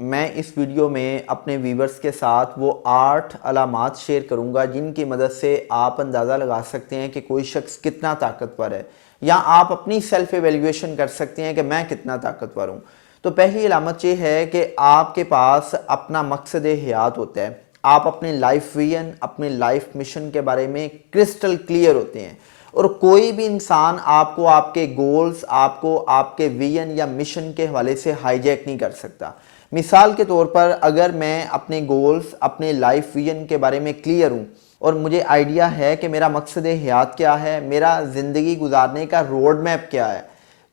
میں اس ویڈیو میں اپنے ویورز کے ساتھ وہ 8 علامات شیئر کروں گا جن کی مدد سے آپ اندازہ لگا سکتے ہیں کہ کوئی شخص کتنا طاقتور ہے، یا آپ اپنی سیلف ایویلیویشن کر سکتے ہیں کہ میں کتنا طاقتور ہوں۔ تو پہلی علامت یہ ہے کہ آپ کے پاس اپنا مقصد حیات ہوتا ہے، آپ اپنے لائف ویژن، اپنے لائف مشن کے بارے میں کرسٹل کلیئر ہوتے ہیں، اور کوئی بھی انسان آپ کو آپ کے گولز، آپ کو آپ کے ویژن یا مشن کے حوالے سے ہائی جیک نہیں کر سکتا۔ مثال کے طور پر اگر میں اپنے گولز، اپنے لائف ویژن کے بارے میں کلیئر ہوں اور مجھے آئیڈیا ہے کہ میرا مقصد حیات کیا ہے، میرا زندگی گزارنے کا روڈ میپ کیا ہے،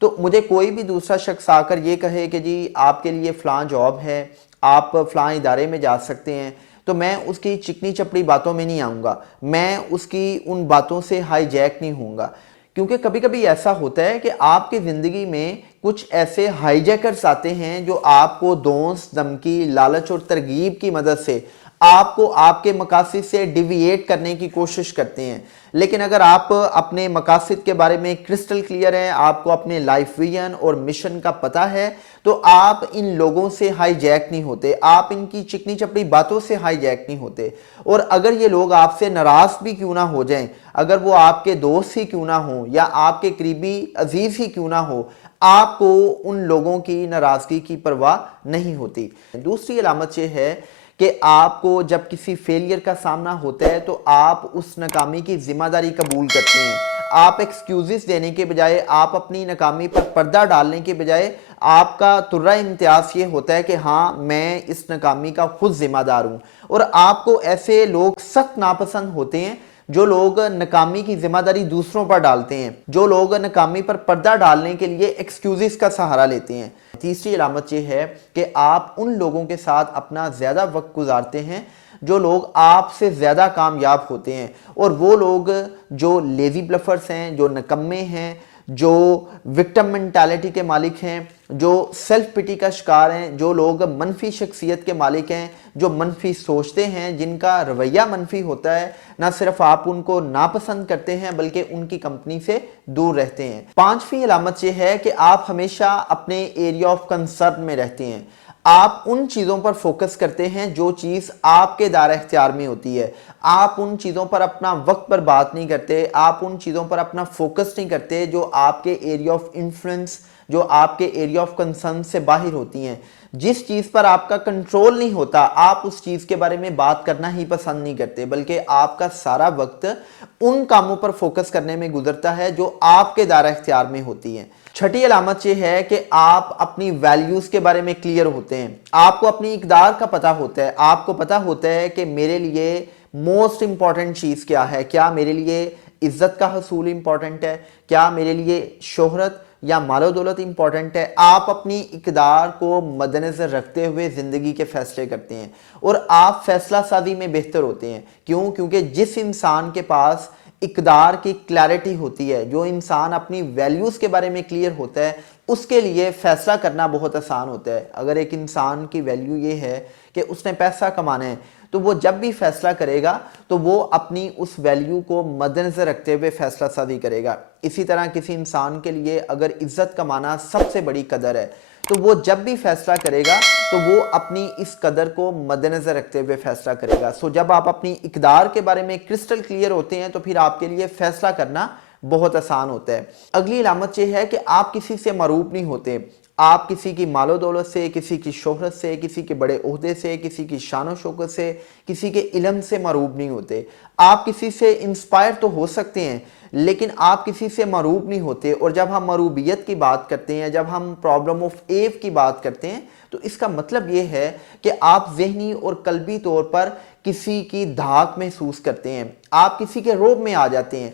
تو مجھے کوئی بھی دوسرا شخص آ کر یہ کہے کہ جی آپ کے لیے فلاں جاب ہے، آپ فلاں ادارے میں جا سکتے ہیں، تو میں اس کی چکنی چپڑی باتوں میں نہیں آؤں گا، میں اس کی ان باتوں سے ہائی جیک نہیں ہوں گا۔ کیونکہ کبھی کبھی ایسا ہوتا ہے کہ آپ کی زندگی میں کچھ ایسے ہائی جیکرز آتے ہیں جو آپ کو دونس، دھمکی، لالچ اور ترغیب کی مدد سے آپ کو آپ کے مقاصد سے ڈیوییٹ کرنے کی کوشش کرتے ہیں۔ لیکن اگر آپ اپنے مقاصد کے بارے میں کرسٹل کلیئر ہیں، آپ کو اپنے لائف ویژن اور مشن کا پتہ ہے، تو آپ ان لوگوں سے ہائی جیک نہیں ہوتے، آپ ان کی چکنی چپڑی باتوں سے ہائی جیک نہیں ہوتے۔ اور اگر یہ لوگ آپ سے ناراض بھی کیوں نہ ہو جائیں، اگر وہ آپ کے دوست ہی کیوں نہ ہوں یا آپ کے قریبی عزیز ہی کیوں نہ ہو، آپ کو ان لوگوں کی ناراضگی کی پرواہ نہیں ہوتی۔ دوسری علامت یہ ہے کہ آپ کو جب کسی فیلئر کا سامنا ہوتا ہے تو آپ اس ناکامی کی ذمہ داری قبول کرتے ہیں۔ آپ ایکسکیوزز دینے کے بجائے، آپ اپنی ناکامی پر پردہ ڈالنے کے بجائے، آپ کا ترہ امتیاز یہ ہوتا ہے کہ ہاں میں اس ناکامی کا خود ذمہ دار ہوں۔ اور آپ کو ایسے لوگ سخت ناپسند ہوتے ہیں جو لوگ ناکامی کی ذمہ داری دوسروں پر ڈالتے ہیں، جو لوگ ناکامی پر پردہ ڈالنے کے لیے ایکسکیوزز کا سہارا لیتے ہیں۔ تیسری علامت یہ ہے کہ آپ ان لوگوں کے ساتھ اپنا زیادہ وقت گزارتے ہیں جو لوگ آپ سے زیادہ کامیاب ہوتے ہیں، اور وہ لوگ جو لیزی بلفرز ہیں، جو نکمے ہیں، جو وکٹم منٹالٹی کے مالک ہیں، جو سیلف پٹی کا شکار ہیں، جو لوگ منفی شخصیت کے مالک ہیں، جو منفی سوچتے ہیں، جن کا رویہ منفی ہوتا ہے، نہ صرف آپ ان کو ناپسند کرتے ہیں بلکہ ان کی کمپنی سے دور رہتے ہیں۔ پانچویں علامت یہ ہے کہ آپ ہمیشہ اپنے ایریا آف کنسرن میں رہتے ہیں، آپ ان چیزوں پر فوکس کرتے ہیں جو چیز آپ کے دائرہ اختیار میں ہوتی ہے، آپ ان چیزوں پر اپنا وقت برباد نہیں کرتے، آپ ان چیزوں پر اپنا فوکس نہیں کرتے جو آپ کے ایریا آف انفلوئنس، جو آپ کے ایریا آف کنسرن سے باہر ہوتی ہیں۔ جس چیز پر آپ کا کنٹرول نہیں ہوتا، آپ اس چیز کے بارے میں بات کرنا ہی پسند نہیں کرتے، بلکہ آپ کا سارا وقت ان کاموں پر فوکس کرنے میں گزرتا ہے جو آپ کے دائرہ اختیار میں ہوتی ہیں۔ چھٹی علامت یہ ہے کہ آپ اپنی ویلیوز کے بارے میں کلیئر ہوتے ہیں، آپ کو اپنی اقدار کا پتہ ہوتا ہے، آپ کو پتہ ہوتا ہے کہ میرے لیے موسٹ امپورٹنٹ چیز کیا ہے، کیا میرے لیے عزت کا حصول امپورٹنٹ ہے، کیا میرے لیے شہرت یا مال و دولت امپورٹنٹ ہے۔ آپ اپنی اقدار کو مد نظر رکھتے ہوئے زندگی کے فیصلے کرتے ہیں، اور آپ فیصلہ سازی میں بہتر ہوتے ہیں۔ کیوں؟ کیونکہ جس انسان کے پاس اقدار کی کلیئرٹی ہوتی ہے، جو انسان اپنی ویلیوز کے بارے میں کلیئر ہوتا ہے، اس کے لیے فیصلہ کرنا بہت آسان ہوتا ہے۔ اگر ایک انسان کی ویلیو یہ ہے کہ اس نے پیسہ کمانا ہے، تو وہ جب بھی فیصلہ کرے گا تو وہ اپنی اس ویلیو کو مد نظر رکھتے ہوئے فیصلہ سازی کرے گا۔ اسی طرح کسی انسان کے لیے اگر عزت کمانا سب سے بڑی قدر ہے، تو وہ جب بھی فیصلہ کرے گا تو وہ اپنی اس قدر کو مد نظر رکھتے ہوئے فیصلہ کرے گا۔ جب آپ اپنی اقدار کے بارے میں کرسٹل کلیئر ہوتے ہیں تو پھر آپ کے لیے فیصلہ کرنا بہت آسان ہوتا ہے۔ اگلی علامت یہ ہے کہ آپ کسی سے مروب نہیں ہوتے، آپ کسی کی مال و دولت سے، کسی کی شہرت سے، کسی کے بڑے عہدے سے، کسی کی شان و شوکت سے، کسی کے علم سے مروب نہیں ہوتے۔ آپ کسی سے انسپائر تو ہو سکتے ہیں لیکن آپ کسی سے مروب نہیں ہوتے۔ اور جب ہم مروبیت کی بات کرتے ہیں، جب ہم پرابلم آف ایو کی بات کرتے ہیں، تو اس کا مطلب یہ ہے کہ آپ ذہنی اور قلبی طور پر کسی کی دھاک محسوس کرتے ہیں، آپ کسی کے روب میں آ جاتے ہیں،